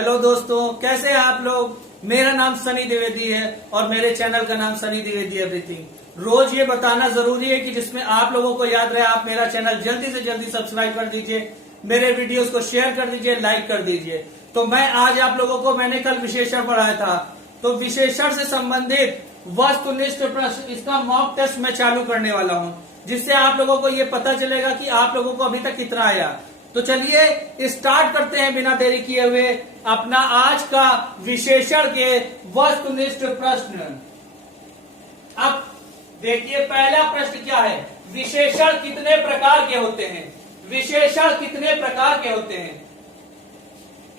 Hello दोस्तों, कैसे हैं आप लोग। मेरा नाम सनी द्विवेदी है और मेरे चैनल का नाम सनी द्विवेदी एवरीथिंग। रोज ये बताना जरूरी है कि जिसमें आप लोगों को याद रहे, आप मेरा चैनल जल्दी से जल्दी सब्सक्राइब कर दीजिए, मेरे वीडियोस को शेयर कर दीजिए, लाइक कर दीजिए। तो मैं आज आप लोगों को, मैंने कल विशेषण पढ़ाया था, तो विशेषण से संबंधित वस्तुनिष्ठ प्रश्न, इसका मॉक टेस्ट मैं चालू करने वाला हूं, जिससे आप लोगों को ये पता चलेगा कि आप लोगों को अभी तक कितना आया। तो चलिए स्टार्ट करते हैं बिना देरी किए हुए अपना आज का विशेषण के वस्तुनिष्ठ प्रश्न। अब देखिए पहला प्रश्न क्या है, विशेषण कितने प्रकार के होते हैं। विशेषण कितने प्रकार के होते हैं।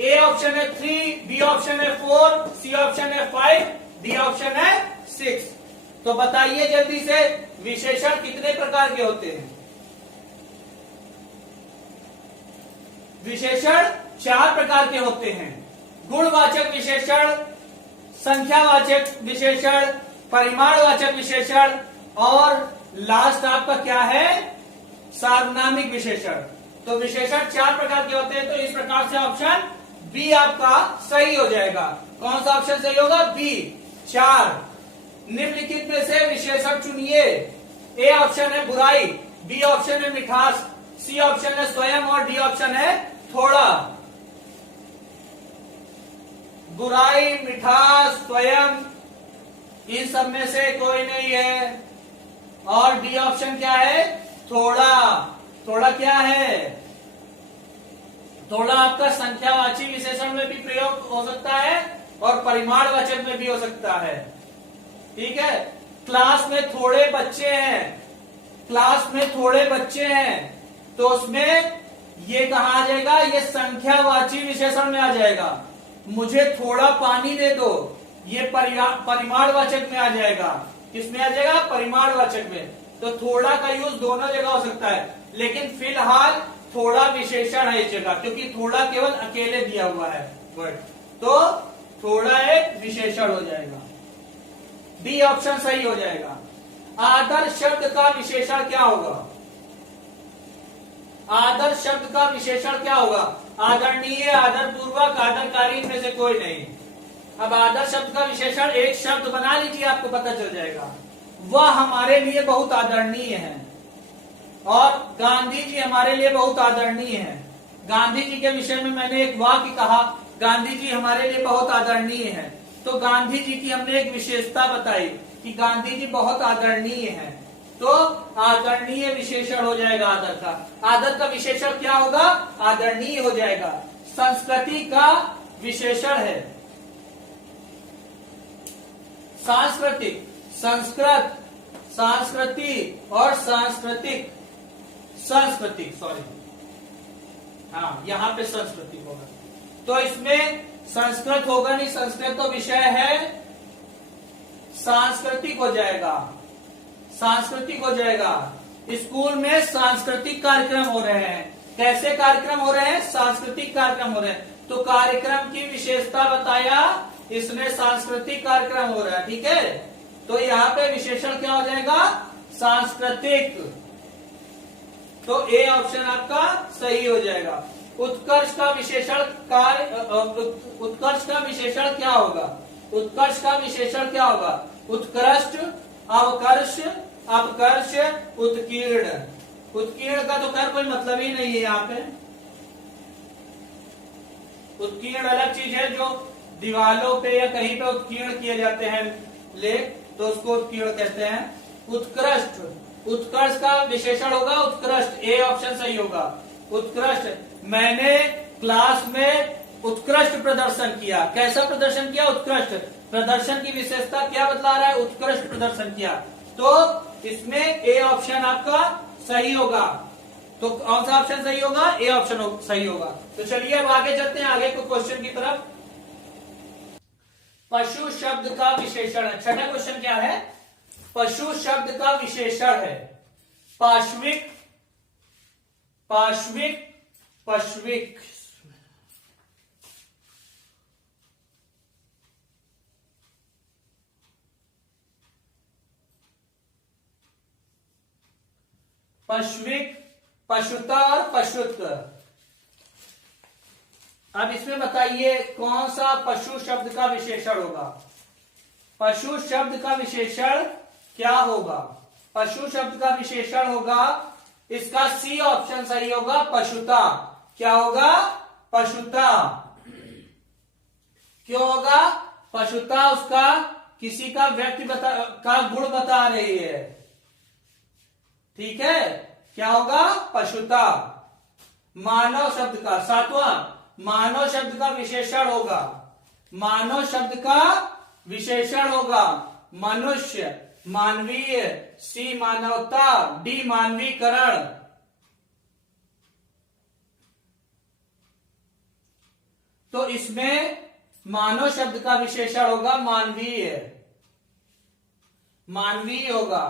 ए ऑप्शन है 3, बी ऑप्शन है 4, सी ऑप्शन है 5, डी ऑप्शन है 6। तो बताइए जल्दी से विशेषण कितने प्रकार के होते हैं। विशेषण 4 प्रकार के होते हैं। गुणवाचक विशेषण, संख्यावाचक विशेषण, परिमाणवाचक विशेषण और लास्ट आपका क्या है, सार्वनामिक विशेषण। तो विशेषण 4 प्रकार के होते हैं। तो इस प्रकार से ऑप्शन बी आपका सही हो जाएगा। कौन सा ऑप्शन सही होगा, बी 4। निम्नलिखित में से विशेषण चुनिए। ए ऑप्शन है बुराई, बी ऑप्शन है मिठास, सी ऑप्शन है स्वयं और डी ऑप्शन है थोड़ा। बुराई, मिठास, स्वयं, इन सब में से कोई नहीं है। और डी ऑप्शन क्या है, थोड़ा। थोड़ा क्या है, थोड़ा आपका संख्यावाची विशेषण में भी प्रयोग हो सकता है और परिमाणवाचक में भी हो सकता है। ठीक है। क्लास में थोड़े बच्चे हैं, क्लास में थोड़े बच्चे हैं, तो उसमें ये कहा आ जाएगा, ये संख्यावाची विशेषण में आ जाएगा। मुझे थोड़ा पानी दे दो, ये परिमाणवाचक में आ जाएगा। किसमें आ जाएगा, परिमाणवाचक में। तो थोड़ा का यूज दोनों जगह हो सकता है, लेकिन फिलहाल थोड़ा विशेषण है इस जगह, क्योंकि थोड़ा केवल अकेले दिया हुआ है वर्ड। तो थोड़ा एक विशेषण हो जाएगा। बी ऑप्शन सही हो जाएगा। आदर्श शब्द का विशेषण क्या होगा। आदर्श शब्द का विशेषण क्या होगा, आदरणीय, आदरपूर्वक, आदरकारी, इनमें से कोई नहीं। अब आदर्श शब्द का विशेषण एक शब्द बना लीजिए, आपको पता चल जाएगा। वह हमारे लिए बहुत आदरणीय है और गांधी जी हमारे लिए बहुत आदरणीय है। गांधी जी के विषय में मैंने एक वाक्य कहा, गांधी जी हमारे लिए बहुत आदरणीय है। तो गांधी जी की हमने एक विशेषता बताई कि गांधी जी बहुत आदरणीय है। तो आदरणीय विशेषण हो जाएगा आदर का। आदर का विशेषण क्या होगा, आदरणीय हो जाएगा। संस्कृति का विशेषण है सांस्कृतिक, संस्कृत, सांस्कृति और सांस्कृतिक, सांस्कृतिक, सॉरी, हाँ यहां पे संस्कृति होगा। तो इसमें संस्कृत होगा नहीं, संस्कृत तो विषय है, सांस्कृतिक हो जाएगा। सांस्कृतिक हो जाएगा। स्कूल में सांस्कृतिक कार्यक्रम हो रहे हैं। कैसे कार्यक्रम हो रहे हैं, सांस्कृतिक कार्यक्रम हो रहे हैं। तो कार्यक्रम की विशेषता बताया इसने, सांस्कृतिक कार्यक्रम हो रहा है। ठीक है। तो यहाँ पे विशेषण क्या हो जाएगा, सांस्कृतिक। तो ए ऑप्शन आपका सही हो जाएगा। उत्कर्ष का विशेषण उत्कर्ष का विशेषण क्या होगा, उत्कर्ष का विशेषण क्या होगा, उत्कृष्ट, अवकर्ष, अपकर्ष, उत्कीर्ण। उत्कीर्ण का तो खैर कोई मतलब ही नहीं है यहाँ पे। उत्कीर्ण अलग चीज है, जो दीवालों पे या कहीं पे उत्कीर्ण किए जाते हैं लेख, तो उसको उत्कीर्ण कहते हैं। उत्कृष्ट, उत्कर्ष का विशेषण होगा उत्कृष्ट। ए ऑप्शन सही होगा। उत्कृष्ट, मैंने क्लास में उत्कृष्ट प्रदर्शन किया। कैसा प्रदर्शन किया, उत्कृष्ट। प्रदर्शन की विशेषता क्या बतला रहा है, उत्कृष्ट प्रदर्शन किया। तो इसमें ए ऑप्शन आपका सही होगा। तो कौन सा ऑप्शन सही होगा, ए ऑप्शन सही होगा। तो चलिए अब आगे चलते हैं, आगे को क्वेश्चन की तरफ। पशु शब्द का विशेषण है। छठा क्वेश्चन क्या है, पशु शब्द का विशेषण है पाश्विक, पाश्विक, पश्विक। पश्विक, पशुता और पशुत्व। अब इसमें बताइए कौन सा पशु शब्द का विशेषण होगा। पशु शब्द का विशेषण क्या होगा? पशु शब्द का विशेषण होगा, इसका सी ऑप्शन सही होगा, पशुता। क्या होगा? पशुता। क्यों होगा? पशुता उसका किसी का व्यक्ति का गुण बता रही है। ठीक है, क्या होगा? पशुता। मानव शब्द का, सातवां, मानव शब्द का विशेषण होगा। मानव शब्द का विशेषण होगा मनुष्य, मानवीय, सी मानवता, डी मानवीकरण। तो इसमें मानव शब्द का विशेषण होगा मानवीय। मानवीय होगा,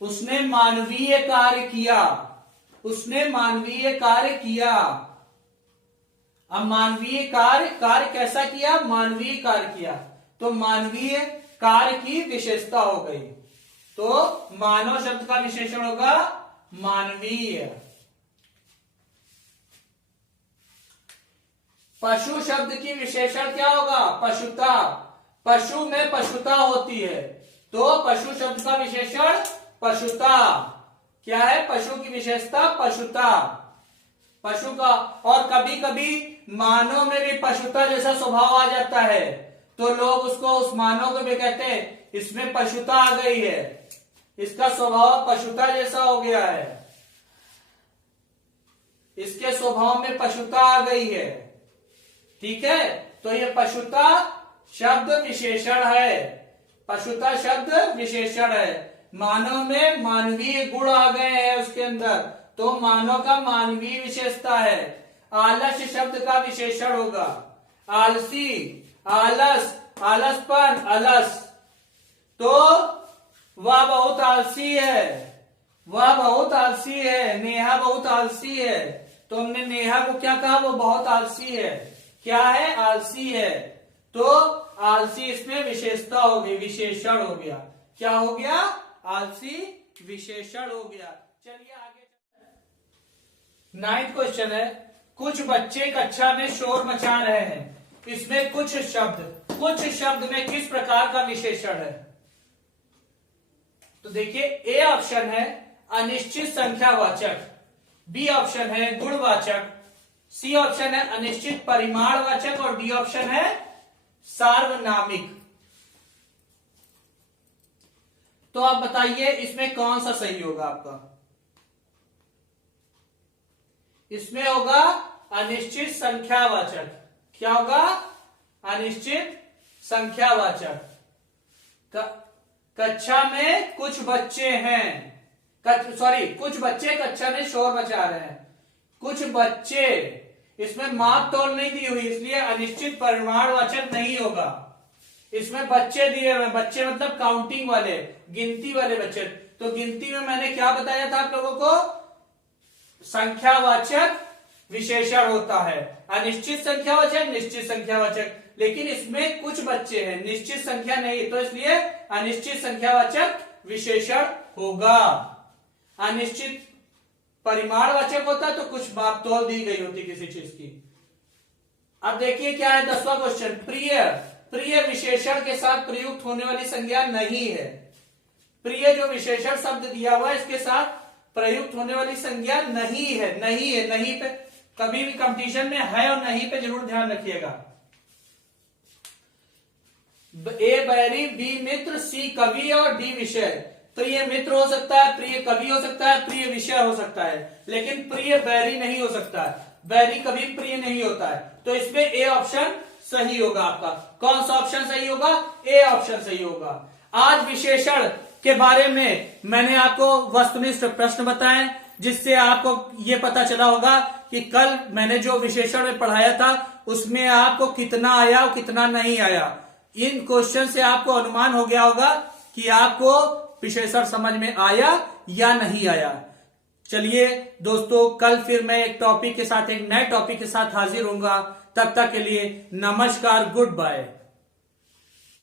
उसने मानवीय कार्य किया, उसने मानवीय कार्य किया। अब मानवीय कार्य कैसा किया? मानवीय कार्य किया, तो मानवीय कार्य की विशेषता हो गई। तो मानव शब्द का विशेषण होगा मानवीय। पशु शब्द की विशेषण क्या होगा? पशुता। पशु में पशुता होती है, तो पशु शब्द का विशेषण पशुता। क्या है पशु की विशेषता? पशुता। पशु का, और कभी कभी मानव में भी पशुता जैसा स्वभाव आ जाता है, तो लोग उसको, उस मानव को भी कहते हैं इसमें पशुता आ गई है, इसका स्वभाव पशुता जैसा हो गया है, इसके स्वभाव में पशुता आ गई है। ठीक है, तो ये पशुता शब्द विशेषण है। पशुता शब्द विशेषण है। मानव में मानवीय गुण आ गए हैं उसके अंदर, तो मानव का मानवीय विशेषता है। आलस्य शब्द का विशेषण होगा आलसी, आलस, आलसपन, अलस। तो वह बहुत आलसी है, वह बहुत आलसी है। नेहा बहुत आलसी है, तो हमने नेहा को क्या कहा? वो बहुत आलसी है। क्या है? आलसी है। तो आलसी इसमें विशेषता हो गई, विशेषण हो गया। क्या हो गया? आलसी विशेषण हो गया। चलिए आगे। 9th क्वेश्चन है, कुछ बच्चे कक्षा में शोर मचा रहे हैं, इसमें कुछ शब्द में किस प्रकार का विशेषण है? तो देखिए, ए ऑप्शन है अनिश्चित संख्यावाचक, बी ऑप्शन है गुणवाचक, सी ऑप्शन है अनिश्चित परिमाणवाचक और डी ऑप्शन है सार्वनामिक। तो आप बताइए इसमें कौन सा सही होगा आपका? इसमें होगा अनिश्चित संख्यावाचक। क्या होगा? अनिश्चित संख्यावाचक। कक्षा में कुछ बच्चे हैं, कुछ बच्चे कक्षा में शोर मचा रहे हैं। कुछ बच्चे, इसमें माप तोल नहीं दी हुई, इसलिए अनिश्चित परिमाणवाचक नहीं होगा। इसमें बच्चे दिए हुए, बच्चे मतलब काउंटिंग वाले, गिनती वाले बच्चे। तो गिनती में मैंने क्या बताया था आप लोगों को? संख्यावाचक विशेषण होता है, अनिश्चित संख्यावाचक, निश्चित संख्यावाचक। लेकिन इसमें कुछ बच्चे हैं, निश्चित संख्या नहीं, तो इसलिए अनिश्चित संख्यावाचक विशेषण होगा। अनिश्चित परिमाणवाचक होता तो कुछ माप तोल दी गई होती किसी चीज की। अब देखिए क्या है 10वां क्वेश्चन। प्रिय विशेषण के साथ प्रयुक्त होने वाली संज्ञा नहीं है। प्रिय जो विशेषण शब्द दिया हुआ है, इसके साथ प्रयुक्त होने वाली संज्ञा नहीं है। नहीं पे कभी भी कंपटीशन में है और नहीं पे जरूर ध्यान रखिएगा। ए बैरी, बी मित्र, सी कवि और डी विषय। प्रिय मित्र हो सकता है, प्रिय कवि हो सकता है, प्रिय विषय हो सकता है, लेकिन प्रिय बैरी नहीं हो सकता है। बैरी कभी प्रिय नहीं होता है। तो इसमें ए ऑप्शन सही होगा आपका। कौन सा ऑप्शन सही होगा? ए ऑप्शन सही होगा। आज विशेषण के बारे में मैंने आपको वस्तुनिष्ठ प्रश्न बताए, जिससे आपको ये पता चला होगा कि कल मैंने जो विशेषण में पढ़ाया था उसमें आपको कितना आया और कितना नहीं आया। इन क्वेश्चन से आपको अनुमान हो गया होगा कि आपको विशेषण समझ में आया या नहीं आया। चलिए दोस्तों, कल फिर मैं एक टॉपिक के साथ, एक नए टॉपिक के साथ हाजिर होऊंगा। तब तक के लिए नमस्कार, गुड बाय।